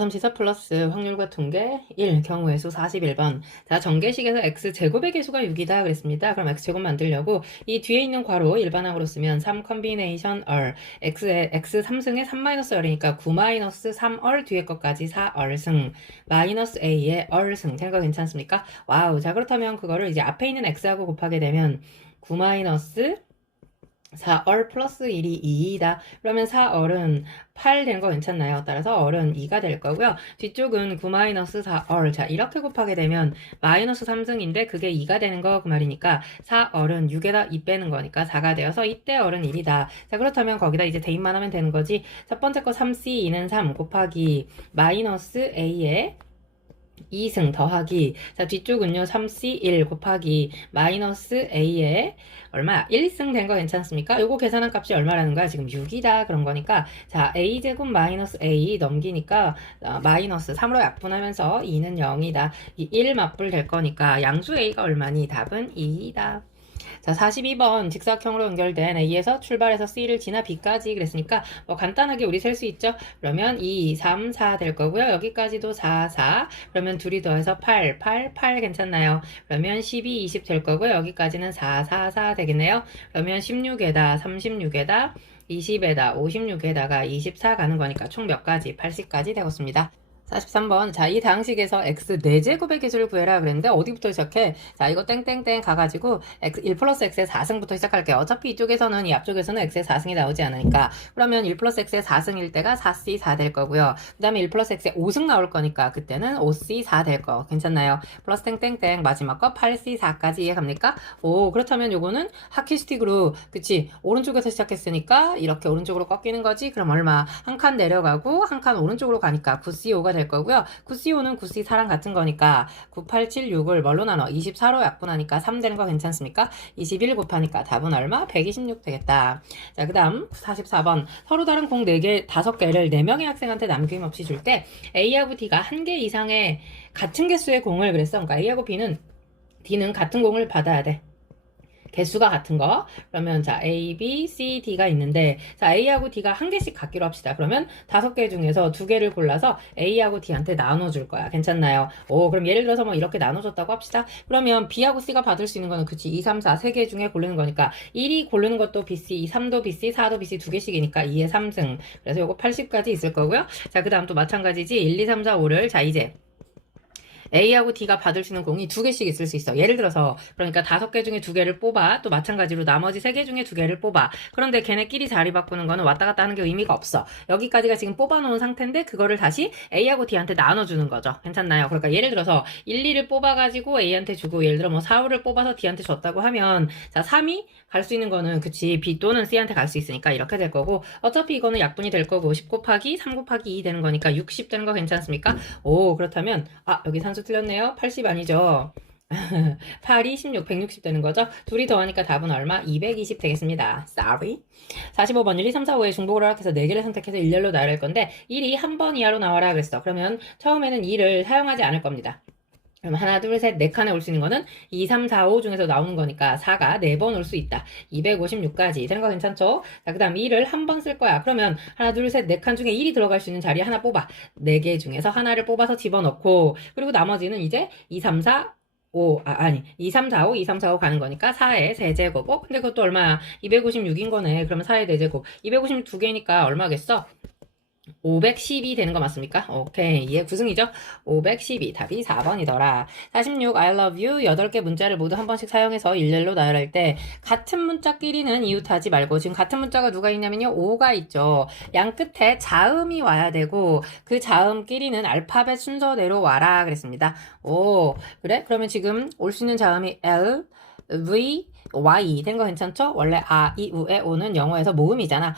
삼시사 플러스 확률과 통계 1 경우의 수 41번. 자, 전개식에서 x제곱의 개수가 6이다 그랬습니다. 그럼 x제곱 만들려고 이 뒤에 있는 괄호 일반항으로 쓰면 3 컨비네이션 얼 x 3승에 3-얼이니까 9-3얼 뒤에 것까지 4얼승 마이너스 a의 얼승 된 거 괜찮습니까? 와우. 자, 그렇다면 그거를 이제 앞에 있는 x하고 곱하게 되면 9 4얼 플러스 1이 2이다. 그러면 4얼은 8 된 거 괜찮나요? 따라서 얼은 2가 될 거고요. 뒤쪽은 9 4얼. 자, 이렇게 곱하게 되면 마이너스 3승인데 그게 2가 되는 거 그 말이니까 4얼은 6에다 2 빼는 거니까 4가 되어서 이때 얼은 1이다. 자, 그렇다면 거기다 이제 대입만 하면 되는 거지. 첫 번째 거 3c2는 3 곱하기 마이너스 a의 2승 더하기 자 뒤쪽은요 3c1 곱하기 마이너스 a의 얼마야? 1승 된 거 괜찮습니까? 요거 계산한 값이 얼마라는 거야? 지금 6이다 그런 거니까 자 a제곱 마이너스 a 넘기니까 마이너스 3으로 약분하면서 2는 0이다. 이 1 맞불 될 거니까 양수 a가 얼마니? 답은 2이다. 자, 42번 직사각형으로 연결된 A에서 출발해서 C를 지나 B까지 그랬으니까 뭐 간단하게 우리 셀 수 있죠. 그러면 2, 3, 4 될 거고요. 여기까지도 4, 4. 그러면 둘이 더해서 8, 8, 8 괜찮나요? 그러면 12, 20 될 거고요. 여기까지는 4, 4, 4 되겠네요. 그러면 16에다 36에다 20에다 56에다가 24 가는 거니까 총 몇 가지? 80까지 되겠습니다. 43번. 자, 이 다항식에서 x 4제곱의 개수를 구해라 그랬는데 어디부터 시작해? 자, 이거 땡땡땡 가가지고 x 1 플러스 x의 4승부터 시작할게요. 어차피 이쪽에서는 이 앞쪽에서는 x의 4승이 나오지 않으니까 그러면 1 플러스 x의 4승일 때가 4c 4 될 거고요. 그 다음에 1 플러스 x의 5승 나올 거니까 그때는 5c 4 될 거. 괜찮나요? 플러스 땡땡땡 마지막 거 8c 4까지 이해갑니까? 오, 그렇다면 요거는 하키스틱으로 그치? 오른쪽에서 시작했으니까 이렇게 오른쪽으로 꺾이는 거지. 그럼 얼마? 한 칸 내려가고 한 칸 오른쪽으로 가니까 9c5가 될 거고요. 9C5는 9C4랑 같은 거니까 9, 8, 7, 6을 뭘로 나눠? 24로 약분하니까 3 되는 거 괜찮습니까? 21 곱하니까 답은 얼마? 126 되겠다. 자, 그 다음 44번. 서로 다른 공 4개, 5개를 4명의 학생한테 남김없이 줄 때 A하고 D가 1개 이상의 같은 개수의 공을 그랬어. 그러니까 A하고 D는 같은 공을 받아야 돼. 개수가 같은 거. 그러면 자 A, B, C, D가 있는데 자 A하고 D가 한 개씩 갖기로 합시다. 그러면 5개 중에서 2개를 골라서 A하고 D한테 나눠줄 거야. 괜찮나요? 오, 그럼 예를 들어서 뭐 이렇게 나눠줬다고 합시다. 그러면 B하고 C가 받을 수 있는 거는 그치 2, 3, 4 3개 중에 고르는 거니까 1이 고르는 것도 BC, 3도 BC, 4도 BC 2개씩이니까 2의 3승. 그래서 요거 80까지 있을 거고요. 자, 그 다음 또 마찬가지지 1, 2, 3, 4, 5를 자 이제 A하고 D가 받을 수 있는 공이 2개씩 있을 수 있어. 예를 들어서 그러니까 5개 중에 2개를 뽑아. 또 마찬가지로 나머지 3개 중에 2개를 뽑아. 그런데 걔네끼리 자리 바꾸는 거는 왔다 갔다 하는 게 의미가 없어. 여기까지가 지금 뽑아놓은 상태인데 그거를 다시 A하고 D한테 나눠주는 거죠. 괜찮나요? 그러니까 예를 들어서 1, 2를 뽑아가지고 A한테 주고 예를 들어 뭐 4, 5를 뽑아서 D한테 줬다고 하면 자 3이 갈 수 있는 거는 그치 B 또는 C한테 갈 수 있으니까 이렇게 될 거고 어차피 이거는 약분이 될 거고 10 곱하기 3 곱하기 2 되는 거니까 60 되는 거 괜찮습니까? 오, 그렇다면 여기 산수 틀렸네요. 80 아니죠. 8이 16, 160 되는 거죠. 둘이 더하니까 답은 얼마? 220 되겠습니다. Sorry. 45번 1, 2, 3, 4, 5의 중복을 허락해서 4개를 선택해서 일렬로 나열할 건데 1이 한 번 이하로 나와라 그랬어. 그러면 처음에는 2를 사용하지 않을 겁니다. 그럼 하나, 둘, 셋, 4칸에 올 수 있는 거는 2, 3, 4, 5 중에서 나오는 거니까 4가 4번 올 수 있다. 256까지. 되는 거 괜찮죠? 자, 그 다음 2를 한 번 쓸 거야. 그러면 하나, 둘, 셋, 4칸 중에 1이 들어갈 수 있는 자리 하나 뽑아. 4개 중에서 하나를 뽑아서 집어넣고 그리고 나머지는 이제 2, 3, 4, 2, 3, 4, 5, 2, 3, 4, 5 가는 거니까 4의 세제곱. 근데 그것도 얼마야? 256인 거네. 그러면 4의 4제곱. 256 2개니까 얼마겠어? 512 되는 거 맞습니까? 오케이. 예, 구승이죠? 512. 답이 4번이더라. 46. I love you. 8개 문자를 모두 한 번씩 사용해서 일렬로 나열할 때 같은 문자끼리는 이웃하지 말고 지금 같은 문자가 누가 있냐면요. 5가 있죠. 양 끝에 자음이 와야 되고 그 자음끼리는 알파벳 순서대로 와라 그랬습니다. 오, 그래? 그러면 지금 올 수 있는 자음이 L, V, Y 된 거 괜찮죠? 원래 이, 우에, 오는 영어에서 모음이잖아.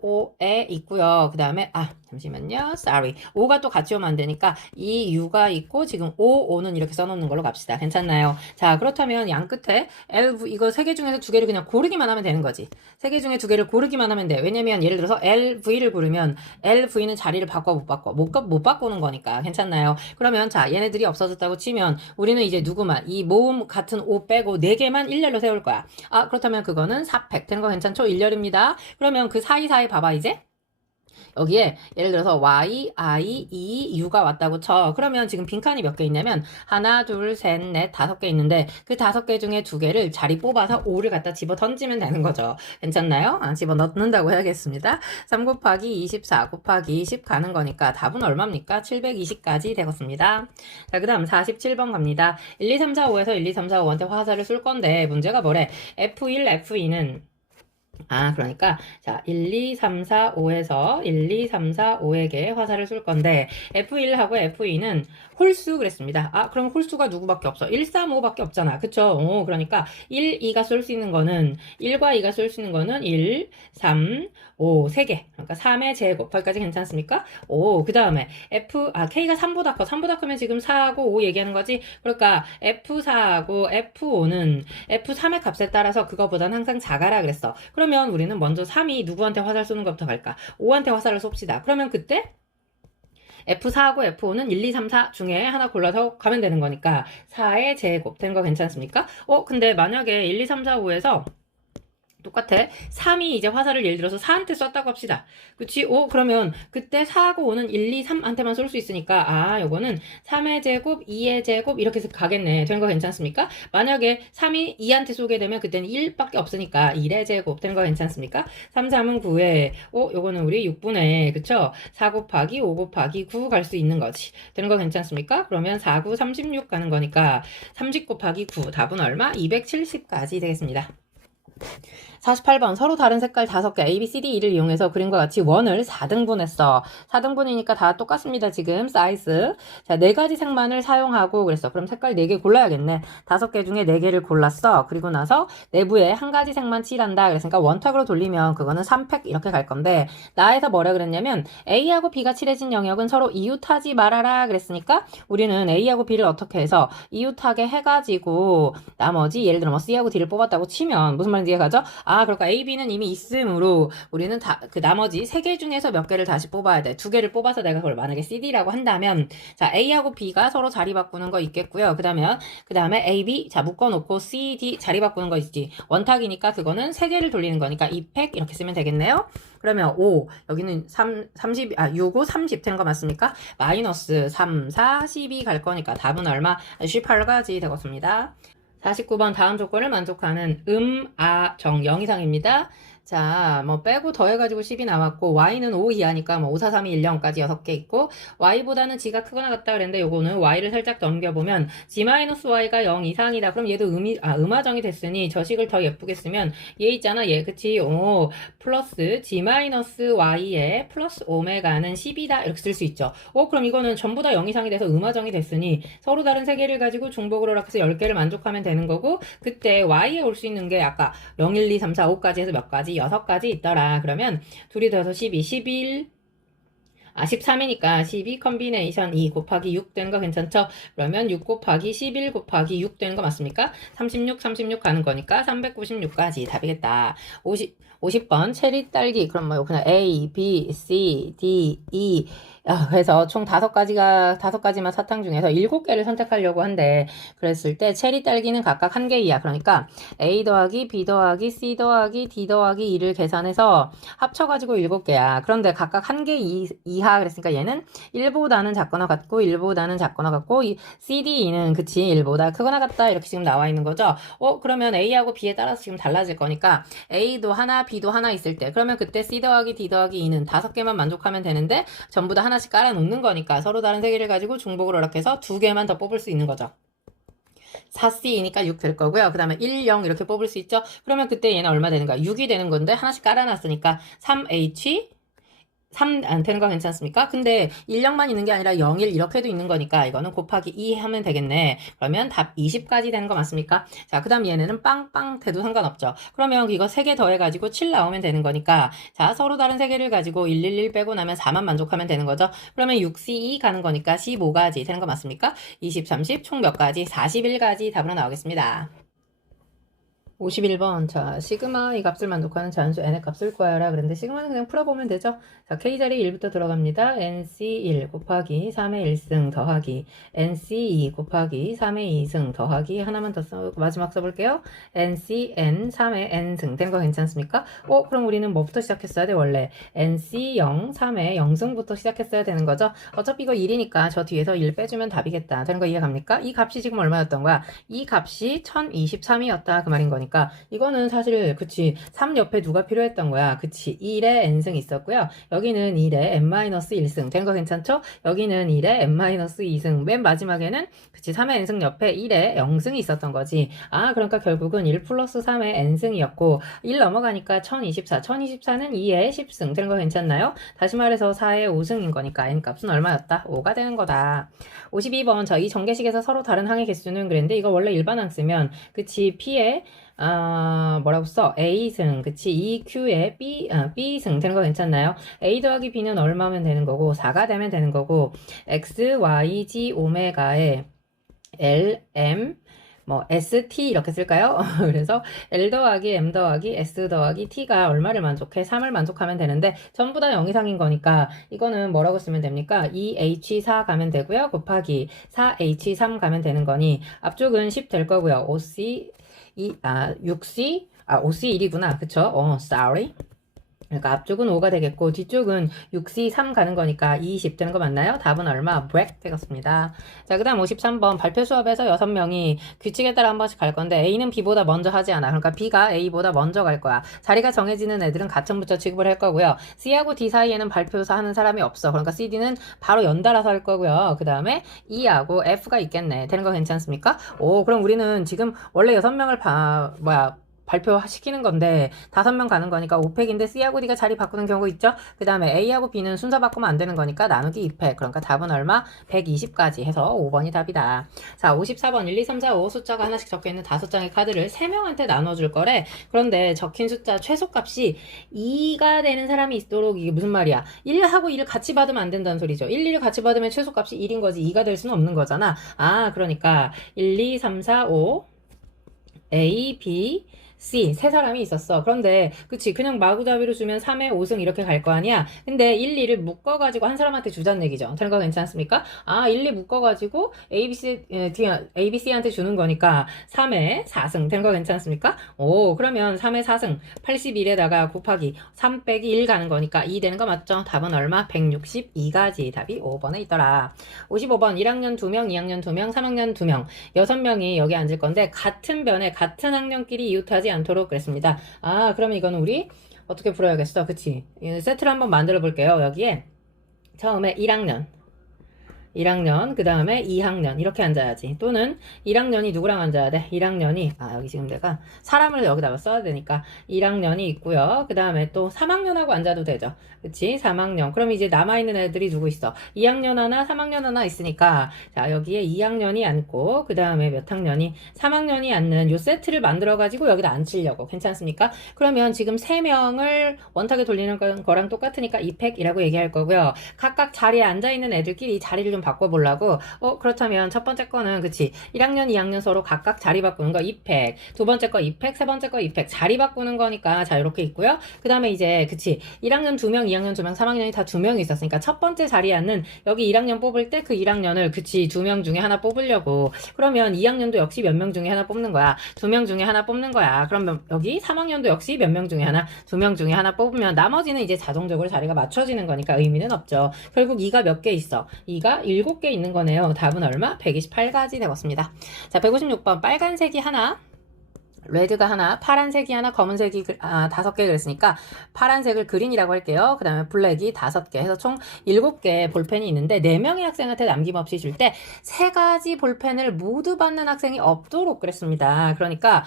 오에 있고요. 그 다음에 잠시만요. Sorry. 오가 또 같이 오면 안 되니까 이 U가 있고 지금 오는 이렇게 써놓는 걸로 갑시다. 괜찮나요? 자, 그렇다면 양 끝에 LV 이거 3개 중에서 2개를 그냥 고르기만 하면 되는 거지. 3개 중에 2개를 고르기만 하면 돼. 왜냐면 예를 들어서 LV를 고르면 LV는 자리를 바꿔 못 바꿔. 못 바꾸는 거니까. 괜찮나요? 그러면 자, 얘네들이 없어졌다고 치면 우리는 이제 누구만 이 모음 같은 O 빼고 4개만 일렬로 세울 거야. 그렇다면 그거는 4팩 되는 거 괜찮죠? 일렬입니다. 그러면 그 사이사이 봐봐 이제 여기에 예를 들어서 y, i, e, u가 왔다고 쳐. 그러면 지금 빈칸이 몇 개 있냐면 하나, 둘, 셋, 넷, 5개 있는데 그 5개 중에 2개를 자리 뽑아서 5를 갖다 집어 던지면 되는 거죠. 괜찮나요? 집어 넣는다고 해야겠습니다. 3 곱하기 24 곱하기 10 가는 거니까 답은 얼마입니까? 720까지 되겠습니다. 자, 그 다음 47번 갑니다. 1, 2, 3, 4, 5에서 1, 2, 3, 4, 5한테 화살을 쏠 건데 문제가 뭐래? F1, F2는 그러니까, 자, 1, 2, 3, 4, 5에서 1, 2, 3, 4, 5에게 화살을 쏠 건데, F1하고 F2는 홀수 그랬습니다. 그럼 홀수가 누구밖에 없어? 1, 3, 5밖에 없잖아. 그쵸? 그러니까, 1, 2가 쏠 수 있는 거는, 1과 2가 쏠 수 있는 거는 1, 3, 5, 3개. 그러니까 3의 제곱. 거기까지 괜찮습니까? 그 다음에, K가 3보다 커. 3보다 크면 지금 4하고 5 얘기하는 거지? 그러니까, F4하고 F5는 F3의 값에 따라서 그거보다는 항상 작아라 그랬어. 그러면 우리는 먼저 3이 누구한테 화살 쏘는 것부터 갈까? 5한테 화살을 쏩시다. 그러면 그때 F4하고 F5는 1, 2, 3, 4 중에 하나 골라서 가면 되는 거니까 4의 제곱 된 거 괜찮습니까? 근데 만약에 1, 2, 3, 4, 5에서 똑같아. 3이 이제 화살을 예를 들어서 4한테 쐈다고 합시다. 그치? 그러면 그때 4하고 5는 1, 2, 3한테만 쏠 수 있으니까 요거는 3의 제곱, 2의 제곱 이렇게 해서 가겠네. 된 거 괜찮습니까? 만약에 3이 2한테 쏘게 되면 그때는 1밖에 없으니까 1의 제곱 된 거 괜찮습니까? 3, 3은 9에 요거는 우리 6분의 그쵸? 4 곱하기 5 곱하기 9 갈 수 있는 거지. 되는 거 괜찮습니까? 그러면 4, 9, 36 가는 거니까 30 곱하기 9 답은 얼마? 270까지 되겠습니다. 48번 서로 다른 색깔 5개 A, B, C, D, E를 이용해서 그림과 같이 원을 4등분했어. 4등분이니까 다 똑같습니다. 지금 사이즈. 자, 4가지 색만을 사용하고 그랬어. 그럼 색깔 4개 골라야겠네. 5개 중에 4개를 골랐어. 그리고 나서 내부에 한 가지 색만 칠한다. 그랬으니까 원탁으로 돌리면 그거는 3팩 이렇게 갈 건데 나에서 뭐라 그랬냐면 A하고 B가 칠해진 영역은 서로 이웃하지 말아라 그랬으니까 우리는 A하고 B를 어떻게 해서 이웃하게 해가지고 나머지 예를 들어 뭐 C하고 D를 뽑았다고 치면 무슨 말인지 이해가죠? 그러니까 A, B는 이미 있으므로 우리는 그 나머지 3개 중에서 몇 개를 다시 뽑아야 돼. 2개를 뽑아서 내가 그걸 만약에 CD라고 한다면 자, A하고 B가 서로 자리 바꾸는 거 있겠고요. 그 다음에 A, B 자, 묶어놓고 C, D 자리 바꾸는 거 있지. 원탁이니까 그거는 3개를 돌리는 거니까 2팩 이렇게 쓰면 되겠네요. 그러면 5 여기는 6, 5, 30 된 거 맞습니까? 마이너스 3, 4, 12 갈 거니까 답은 얼마? 18가지 되겠습니다. 49번 다음 조건을 만족하는 정 0 이상입니다. 자, 뭐 빼고 더해가지고 10이 나왔고 y는 5 이하니까 뭐 5, 4, 3, 2, 1, 0까지 6개 있고 y보다는 g가 크거나 같다 그랬는데 요거는 y를 살짝 넘겨보면 g-y가 0 이상이다. 그럼 얘도 음화정이 됐으니 저 식을 더 예쁘게 쓰면 얘 있잖아. 얘 그치? 플러스 g-y에 플러스 오메가는 10이다. 이렇게 쓸 수 있죠. 그럼 이거는 전부 다 0 이상이 돼서 음화정이 됐으니 서로 다른 세 개를 가지고 중복으로 이렇게 해서 10개를 만족하면 되는 거고 그때 y에 올 수 있는 게 아까 0, 1, 2, 3, 4, 5까지 해서 몇 가지? 6가지 있더라. 그러면 둘이 더해서 12, 11, 13이니까 12 컨비네이션 2 곱하기 6 되는 거 괜찮죠? 그러면 6 곱하기 11 곱하기 6 되는 거 맞습니까? 36 가는 거니까 396까지 답이겠다. 50번 체리 딸기 그럼 뭐 그냥 A, B, C, D, E 그래서 총 5가지만 사탕 중에서 7개를 선택하려고 한데 그랬을 때 체리 딸기는 각각 1개 이하 그러니까 A 더하기 B 더하기 C 더하기 D 더하기 2를 계산해서 합쳐가지고 7개야. 그런데 각각 1개 이하 그랬으니까 얘는 1보다는 작거나 같고 1보다는 작거나 같고 C, D, E는 그치 1보다 크거나 같다 이렇게 지금 나와 있는 거죠. 그러면 A하고 B에 따라서 지금 달라질 거니까 A도 하나 B도 하나 있을 때 그러면 그때 C 더하기 D 더하기 E는 5개만 만족하면 되는데 전부 다 하나씩 깔아놓는 거니까 서로 다른 3개를 가지고 중복으로 이렇게 해서 2개만 더 뽑을 수 있는 거죠. 4C니까 6 될 거고요. 그 다음에 1, 0 이렇게 뽑을 수 있죠. 그러면 그때 얘는 얼마 되는 거야? 6이 되는 건데 하나씩 깔아놨으니까 3H 3 안 되는 거 괜찮습니까? 근데 1령만 있는 게 아니라 0, 1 이렇게도 있는 거니까 이거는 곱하기 2 하면 되겠네. 그러면 답 20까지 되는 거 맞습니까? 자, 그 다음 얘네는 빵빵 돼도 상관없죠. 그러면 이거 3개 더해가지고 7 나오면 되는 거니까 자, 서로 다른 3개를 가지고 1, 1, 1 빼고 나면 4만 만족하면 되는 거죠. 그러면 6C2 가는 거니까 15가지 되는 거 맞습니까? 20, 30, 총 몇 가지? 41가지 답으로 나오겠습니다. 51번. 자, 시그마 이 값을 만족하는 자연수 n의 값을 구하여라. 그런데 시그마는 그냥 풀어보면 되죠. 자, k자리 1부터 들어갑니다. nc1 곱하기 3의 1승 더하기 nc2 곱하기 3의 2승 더하기 하나만 더 마지막 써볼게요. ncn 3의 n승 된 거 괜찮습니까? 그럼 우리는 뭐부터 시작했어야 돼? 원래 nc0 3의 0승부터 시작했어야 되는 거죠. 어차피 이거 1이니까 저 뒤에서 1 빼주면 답이겠다. 되는 거 이해갑니까? 이 값이 지금 얼마였던 거야? 이 값이 1023이었다. 그 말인 거니까. 이거는 사실 그치 3 옆에 누가 필요했던 거야. 그치 1에 n승 있었고요. 여기는 1에 n-1승 된 거 괜찮죠? 여기는 1에 n-2승 맨 마지막에는 그치 3의 n승 옆에 1에 0승이 있었던 거지. 그러니까 결국은 1 플러스 3의 n승이었고 1 넘어가니까 1024는 2에 10승 된 거 괜찮나요? 다시 말해서 4의 5승인 거니까 n 값은 얼마였다? 5가 되는 거다. 52번. 자, 이 전개식에서 서로 다른 항의 개수는 그랬는데 이거 원래 일반항 쓰면 그치 p에 뭐라고 써? A승, 그치? EQ에 B승 되는 거 괜찮나요? A 더하기 B는 얼마면 되는 거고, 4가 되면 되는 거고, X, Y, G, 오메가에 L, M, ST 이렇게 쓸까요? 그래서 L 더하기 M 더하기 S 더하기 T가 얼마를 만족해? 3을 만족하면 되는데 전부 다 0 이상인 거니까 이거는 뭐라고 쓰면 됩니까? 2H4 가면 되고요. 곱하기 4H3 가면 되는 거니 앞쪽은 10 될 거고요. 6C, 5C1이구나. 그쵸? sorry. 그러니까 앞쪽은 5가 되겠고 뒤쪽은 6C 3 가는 거니까 20 되는 거 맞나요? 답은 얼마? 100 되겠습니다. 자, 그 다음 53번 발표 수업에서 6명이 규칙에 따라 한 번씩 갈 건데 A는 B보다 먼저 하지 않아. 그러니까 B가 A보다 먼저 갈 거야. 자리가 정해지는 애들은 같은 부터 취급을 할 거고요. C하고 D 사이에는 발표사 하는 사람이 없어. 그러니까 CD는 바로 연달아서 할 거고요. 그 다음에 E하고 F가 있겠네. 되는 거 괜찮습니까? 그럼 우리는 지금 원래 6명을 발표시키는 건데 5명 가는 거니까 5팩인데 C하고 D가 자리 바꾸는 경우 있죠? 그 다음에 A하고 B는 순서 바꾸면 안 되는 거니까 나누기 2팩. 그러니까 답은 얼마? 120까지 해서 5번이 답이다. 자, 54번 1, 2, 3, 4, 5 숫자가 하나씩 적혀있는 5장의 카드를 3명한테 나눠줄 거래. 그런데 적힌 숫자 최소값이 2가 되는 사람이 있도록 이게 무슨 말이야? 1하고 1을 같이 받으면 안 된다는 소리죠. 1, 2를 같이 받으면 최소값이 1인 거지 2가 될 수는 없는 거잖아. 그러니까 1, 2, 3, 4, 5 A, B, C 세 사람이 있었어. 그런데 그치 그냥 마구잡이로 주면 3회 5승 이렇게 갈 거 아니야. 근데 1, 2를 묶어가지고 한 사람한테 주자는 얘기죠. 되는 거 괜찮습니까? 1, 2 묶어가지고 ABC한테 주는 거니까 3회 4승 되는 거 괜찮습니까? 그러면 3회 4승 81에다가 곱하기 3 빼기 1 가는 거니까 2 되는 거 맞죠? 답은 얼마? 162가지 답이 5번에 있더라. 55번 1학년 2명, 2학년 2명, 3학년 2명 6명이 여기 앉을 건데 같은 변에 같은 학년끼리 이웃하지 않도록 그랬습니다. 그러면 이거는 우리 어떻게 풀어야겠어? 그치? 세트를 한번 만들어 볼게요. 여기에 처음에 1학년, 그 다음에 2학년 이렇게 앉아야지. 또는 1학년이 누구랑 앉아야 돼? 1학년이 여기 지금 내가 사람을 여기다가 써야 되니까 1학년이 있고요. 그 다음에 또 3학년하고 앉아도 되죠. 그치? 3학년. 그럼 이제 남아있는 애들이 누구 있어? 2학년 하나, 3학년 하나 있으니까 자 여기에 2학년이 앉고 그 다음에 몇 학년이? 3학년이 앉는 요 세트를 만들어가지고 여기다 앉히려고. 괜찮습니까? 그러면 지금 3명을 원탁에 돌리는 거랑 똑같으니까 2팩이라고 얘기할 거고요. 각각 자리에 앉아있는 애들끼리 자리를 좀 바꿔보려고. 그렇다면 첫 번째 거는 그치 1학년 2학년 서로 각각 자리 바꾸는 거 2팩, 두 번째 거 2팩, 세 번째 거 2팩 자리 바꾸는 거니까 자 이렇게 있고요. 그 다음에 이제 그치 1학년 2명, 2학년 2명, 3학년이 다 2명이 있었으니까 첫 번째 자리에 앉는 여기 1학년 뽑을 때 그 1학년을 그치 2명 중에 하나 뽑으려고. 그러면 2학년도 역시 몇 명 중에 하나 뽑는 거야. 2명 중에 하나 뽑는 거야. 그러면 여기 3학년도 역시 몇 명 중에 하나, 2명 중에 하나 뽑으면 나머지는 이제 자동적으로 자리가 맞춰지는 거니까 의미는 없죠. 결국 2가 몇 개 있어? 2가 7개 있는 거네요. 답은 얼마? 128가지 되었습니다. 자, 156번 빨간색이 하나, 레드가 하나, 파란색이 하나, 검은색이 5개 그랬으니까 파란색을 그린이라고 할게요. 그 다음에 블랙이 5개 해서 총 7개 볼펜이 있는데 4명의 학생한테 남김없이 줄 때 3가지 볼펜을 모두 받는 학생이 없도록 그랬습니다. 그러니까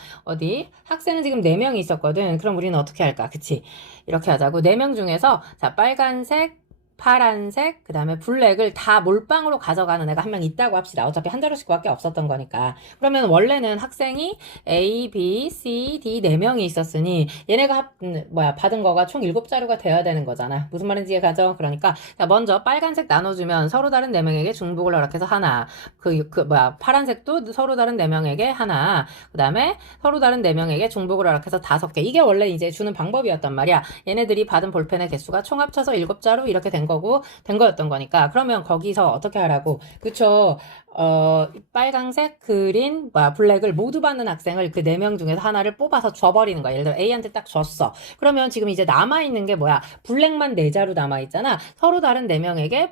학생은 지금 4명이 있었거든. 그럼 우리는 어떻게 할까? 그치? 이렇게 하자고. 4명 중에서 자 빨간색, 파란색, 그 다음에 블랙을 다 몰빵으로 가져가는 애가 한 명 있다고 합시다. 어차피 한 자루씩밖에 없었던 거니까. 그러면 원래는 학생이 A, B, C, D 4명이 있었으니 얘네가 받은 거가 총 7자루가 되어야 되는 거잖아. 무슨 말인지 이해가죠? 그러니까 먼저 빨간색 나눠주면 서로 다른 4명에게 중복을 허락해서 하나, 파란색도 서로 다른 4명에게 하나, 그 다음에 서로 다른 4명에게 중복을 허락해서 5개. 이게 원래 이제 주는 방법이었단 말이야. 얘네들이 받은 볼펜의 개수가 총 합쳐서 7자루 이렇게 된 거였던 거니까. 그러면 거기서 어떻게 하라고? 그쵸? 빨강색, 그린, 블랙을 모두 받는 학생을 그 4명 중에서 하나를 뽑아서 줘버리는 거야. 예를 들어 A한테 딱 줬어. 그러면 지금 이제 남아있는 게 뭐야? 블랙만 4자루 남아있잖아. 서로 다른 4명에게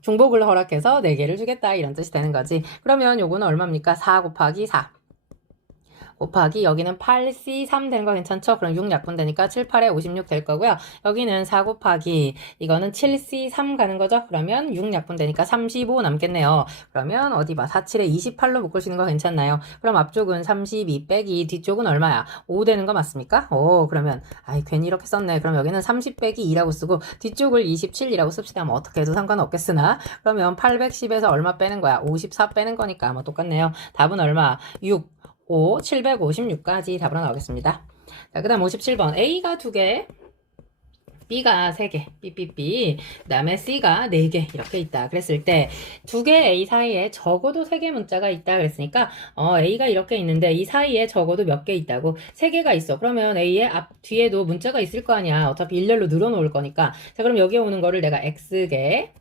중복을 허락해서 4개를 주겠다. 이런 뜻이 되는 거지. 그러면 요거는 얼마입니까? 4 곱하기 4. 곱하기 여기는 8C3 되는 거 괜찮죠? 그럼 6 약분되니까 7, 8에 56 될 거고요. 여기는 4 곱하기 이거는 7C3 가는 거죠? 그러면 6 약분되니까 35 남겠네요. 그러면 어디 봐. 4, 7에 28로 묶을 수 있는 거 괜찮나요? 그럼 앞쪽은 32 빼기 뒤쪽은 얼마야? 5 되는 거 맞습니까? 그러면 괜히 이렇게 썼네. 그럼 여기는 30 빼기 2라고 쓰고 뒤쪽을 27이라고 씁시다. 뭐 어떻게 해도 상관없겠으나 그러면 810에서 얼마 빼는 거야? 54 빼는 거니까 뭐 똑같네요. 답은 얼마? 6. 756까지 답으로 나오겠습니다. 자, 그 다음 57번. A가 2개, B가 3개, 삐삐삐. 그 다음에 C가 4개, 이렇게 있다. 그랬을 때, 2개 A 사이에 적어도 3개 문자가 있다. 그랬으니까, A가 이렇게 있는데, 이 사이에 적어도 몇 개 있다고? 3개가 있어. 그러면 A의 뒤에도 문자가 있을 거 아니야. 어차피 일렬로 늘어놓을 거니까. 자, 그럼 여기에 오는 거를 내가 X개,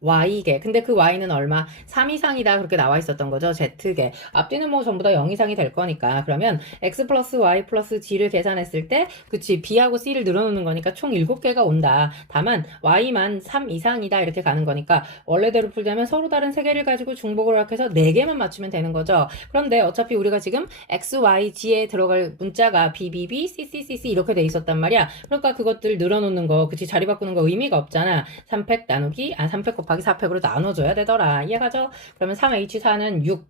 Y개. 근데 그 Y는 얼마? 3 이상이다. 그렇게 나와 있었던 거죠. Z개. 앞뒤는 뭐 전부 다 0 이상이 될 거니까. 그러면 X 플러스 Y 플러스 G를 계산했을 때, 그치. B하고 C를 늘어놓는 거니까 총 7개가 온다. 다만, Y만 3 이상이다. 이렇게 가는 거니까, 원래대로 풀자면 서로 다른 3개를 가지고 중복을 허락해서 4개만 맞추면 되는 거죠. 그런데 어차피 우리가 지금 X, Y, G에 들어갈 문자가 B, B, B, C, C, C, C 이렇게 돼 있었단 말이야. 그러니까 그것들 늘어놓는 거, 그치. 자리 바꾸는 거 의미가 없잖아. 3팩 나누기, 3팩 곱하기 4팩으로 나눠줘야 되더라. 이해가죠? 그러면 3H4는 6,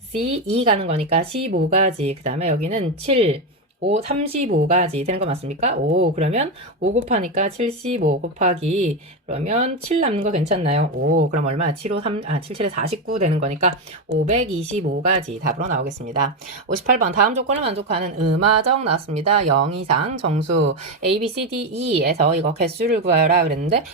C2 가는 거니까 15가지. 그 다음에 여기는 7, 5, 35가지 되는 거 맞습니까? 그러면 5 곱하니까 75 곱하기, 그러면 7 남는 거 괜찮나요? 그럼 얼마? 7, 5, 3, 7, 7에 49 되는 거니까 525가지 답으로 나오겠습니다. 58번. 다음 조건을 만족하는 음화적 나왔습니다. 0 이상 정수 A, B, C, D, E에서 이거 개수를 구하여라 그랬는데,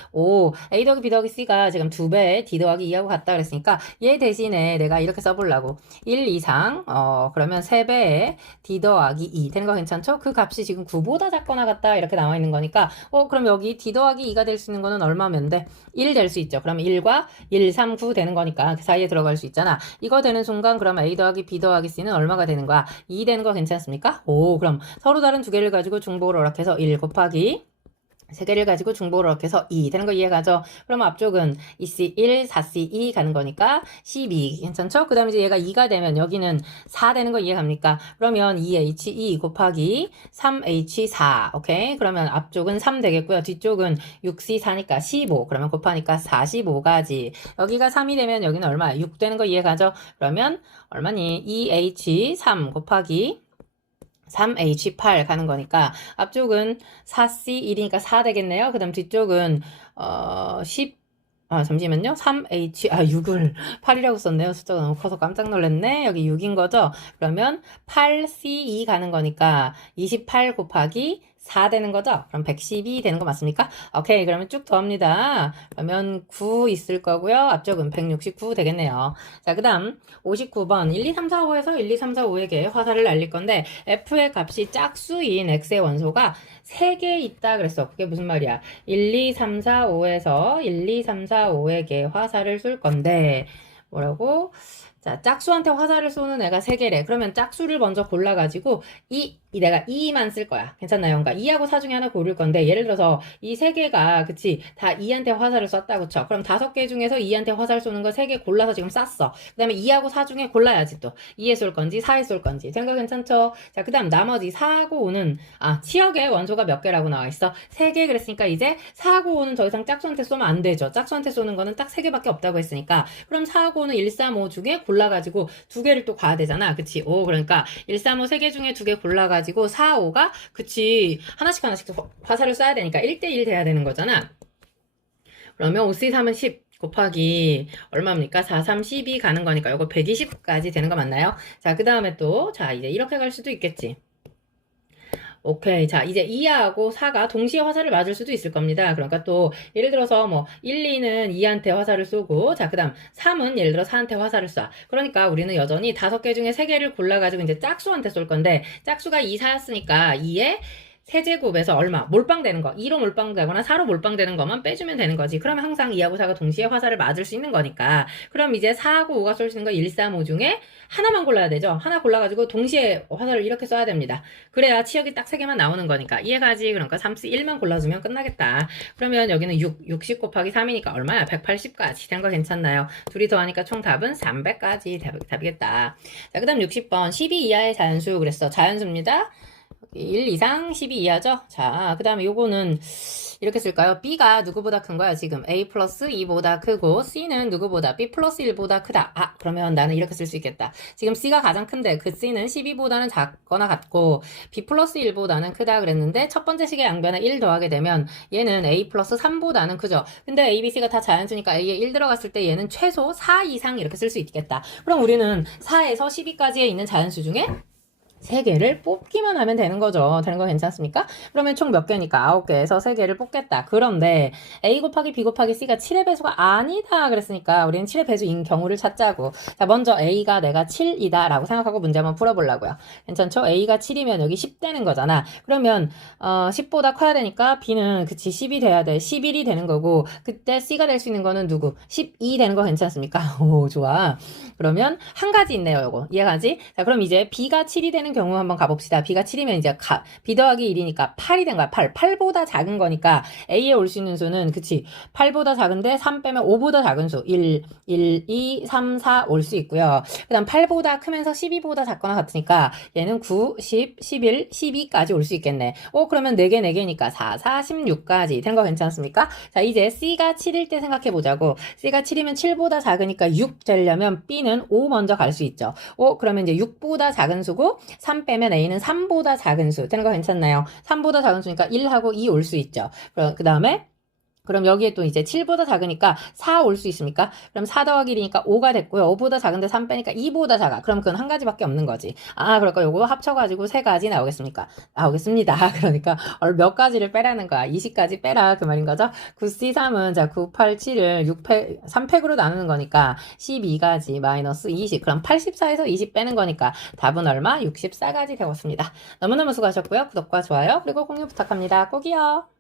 A 더하기 B 더하기 C가 지금 2배에 D 더하기 2하고 같다 그랬으니까 얘 대신에 내가 이렇게 써보려고. 1 이상, 그러면 3배에 D 더하기 2 되는 거 괜찮죠? 그 값이 지금 9보다 작거나 같다 이렇게 나와 있는 거니까 그럼 여기 D 더하기 2가 될 수 있는 거는 얼마면 돼? 1 될 수 있죠. 그러면 1과 1, 3, 9 되는 거니까 그 사이에 들어갈 수 있잖아. 이거 되는 순간 그러면 A 더하기 B 더하기 C는 얼마가 되는 거야? 2 되는 거 괜찮습니까? 그럼 서로 다른 2개를 가지고 중복을 허락해서 1 곱하기 3개를 가지고 중복을 허락해서 2 되는 거 이해가죠? 그럼 앞쪽은 2C1, 4C2 가는 거니까 12 괜찮죠? 그 다음에 이제 얘가 2가 되면 여기는 4 되는 거 이해갑니까? 그러면 2H2 곱하기 3H4 오케이? 그러면 앞쪽은 3 되겠고요. 뒤쪽은 6C4니까 15 그러면 곱하니까 45가지. 여기가 3이 되면 여기는 얼마? 6 되는 거 이해가죠? 그러면 얼마니? 2H3 곱하기 3H8 가는 거니까 앞쪽은 4C1이니까 4 되겠네요. 그 다음 뒤쪽은 잠시만요. 3H 6을 8이라고 썼네요. 숫자가 너무 커서 깜짝 놀랐네. 여기 6인 거죠. 그러면 8C2 가는 거니까 28 곱하기 4 되는 거죠? 그럼 112 되는 거 맞습니까? 오케이. 그러면 쭉 더합니다. 그러면 9 있을 거고요. 앞쪽은 169 되겠네요. 자, 그 다음 59번 1, 2, 3, 4, 5에서 1, 2, 3, 4, 5에게 화살을 날릴 건데 F의 값이 짝수인 X의 원소가 3개 있다 그랬어. 그게 무슨 말이야? 1, 2, 3, 4, 5에서 1, 2, 3, 4, 5에게 화살을 쏠 건데 뭐라고? 자, 짝수한테 화살을 쏘는 애가 3개래. 그러면 짝수를 먼저 골라가지고 내가 2만 쓸 거야. 괜찮나요? 그러니까 2하고 4 중에 하나 고를 건데 예를 들어서 이 3개가 그치 다 2한테 화살을 쐈다 그쵸? 그럼 5개 중에서 2한테 화살 쏘는 거 3개 골라서 지금 쐈어. 그 다음에 2하고 4 중에 골라야지 또 2에 쏠 건지 4에 쏠 건지 생각 괜찮죠? 자, 그 다음 나머지 4하고 5는 치역의 원소가 몇 개라고 나와 있어? 3개 그랬으니까 이제 4하고 5는 더 이상 짝수한테 쏘면 안 되죠. 짝수한테 쏘는 거는 딱 3개밖에 없다고 했으니까 그럼 4하고 5는 1, 3, 5 중에 골라가지고 두 개를 또 봐야 되잖아. 그치? 오, 그러니까 1, 3, 5 세 개 중에 두 개 골라가지고 4, 5가, 그치. 하나씩 화살을 쏴야 되니까 1대1 돼야 되는 거잖아. 그러면 5C3은 10 곱하기 얼마입니까? 4, 3, 12 가는 거니까 이거 120까지 되는 거 맞나요? 자, 그 다음에 또, 자, 이제 이렇게 갈 수도 있겠지. 오케이. 자, 이제 2하고 4가 동시에 화살을 맞을 수도 있을 겁니다. 그러니까 또, 예를 들어서 뭐, 1, 2는 2한테 화살을 쏘고, 자, 그 다음 3은 예를 들어 4한테 화살을 쏴. 그러니까 우리는 여전히 5개 중에 3개를 골라가지고 이제 짝수한테 쏠 건데, 짝수가 2, 4였으니까 2에 세제곱에서 얼마? 몰빵되는 거. 2로 몰빵되거나 4로 몰빵되는 것만 빼주면 되는 거지. 그러면 항상 2하고 4가 동시에 화살을 맞을 수 있는 거니까. 그럼 이제 4하고 5가 쏠 수 있는 거 1, 3, 5 중에 하나만 골라야 되죠. 하나 골라가지고 동시에 화살을 이렇게 쏴야 됩니다. 그래야 치역이 딱 3개만 나오는 거니까. 이해가지? 그러니까 3C 1만 골라주면 끝나겠다. 그러면 여기는 60 곱하기 3이니까 얼마야? 180까지 된 거 괜찮나요? 둘이 더하니까 총 답은 300까지 답이겠다. 자, 그 다음 60번. 12 이하의 자연수 그랬어. 자연수입니다. 1 이상 12 이하죠? 자, 그 다음에 요거는 이렇게 쓸까요? B가 누구보다 큰 거야, 지금. A 플러스 2보다 크고, C는 누구보다 B 플러스 1보다 크다. 아, 그러면 나는 이렇게 쓸 수 있겠다. 지금 C가 가장 큰데, 그 C는 12보다는 작거나 같고, B 플러스 1보다는 크다 그랬는데, 첫 번째 식의 양변에 1 더하게 되면, 얘는 A 플러스 3보다는 크죠. 근데 A, B, C가 다 자연수니까 A에 1 들어갔을 때 얘는 최소 4 이상 이렇게 쓸 수 있겠다. 그럼 우리는 4에서 12까지에 있는 자연수 중에 3개를 뽑기만 하면 되는 거죠. 되는 거 괜찮습니까? 그러면 총 몇 개니까 9개에서 3개를 뽑겠다. 그런데 A 곱하기 B 곱하기 C가 7의 배수가 아니다 그랬으니까 우리는 7의 배수인 경우를 찾자고. 자, 먼저 A가 내가 7이다 라고 생각하고 문제 한번 풀어보려고요. 괜찮죠? A가 7이면 여기 10 되는 거잖아. 그러면 10보다 커야 되니까 B는 그치 10이 돼야 돼. 11이 되는 거고 그때 C가 될 수 있는 거는 누구? 12 되는 거 괜찮습니까? 오, 좋아. 그러면 한 가지 있네요. 요거 이해가지? 자, 그럼 이제 B가 7이 되는 경우 한번 가봅시다. B가 7이면 이제 B 더하기 1이니까 8이 된 거야. 8보다 작은 거니까 A에 올 수 있는 수는 그치 8보다 작은데 3 빼면 5보다 작은 수 1, 2, 3, 4 올 수 있고요. 그 다음 8보다 크면서 12보다 작거나 같으니까 얘는 9, 10, 11, 12까지 올 수 있겠네. 그러면 4개, 4개니까 4, 4, 16까지 된 거 괜찮습니까? 자, 이제 C가 7일 때 생각해 보자고. C가 7이면 7보다 작으니까 6 되려면 B는 5 먼저 갈 수 있죠. 그러면 이제 6보다 작은 수고 3 빼면 A는 3보다 작은 수. 되는 거 괜찮나요? 3보다 작은 수니까 1하고 2 올 수 있죠. 그 다음에 그럼 여기에 또 이제 7보다 작으니까 4 올 수 있습니까? 그럼 4 더하기 1이니까 5가 됐고요. 5보다 작은데 3 빼니까 2보다 작아. 그럼 그건 한 가지밖에 없는 거지. 아, 그러니까 요거 합쳐가지고 3가지 나오겠습니까? 나오겠습니다. 그러니까 몇 가지를 빼라는 거야. 20까지 빼라. 그 말인 거죠? 9C3은 자, 9, 8, 7을 3팩으로 나누는 거니까 12가지 마이너스 20. 그럼 84에서 20 빼는 거니까 답은 얼마? 64가지 되었습니다. 너무너무 수고하셨고요. 구독과 좋아요 그리고 공유 부탁합니다. 꼭이요.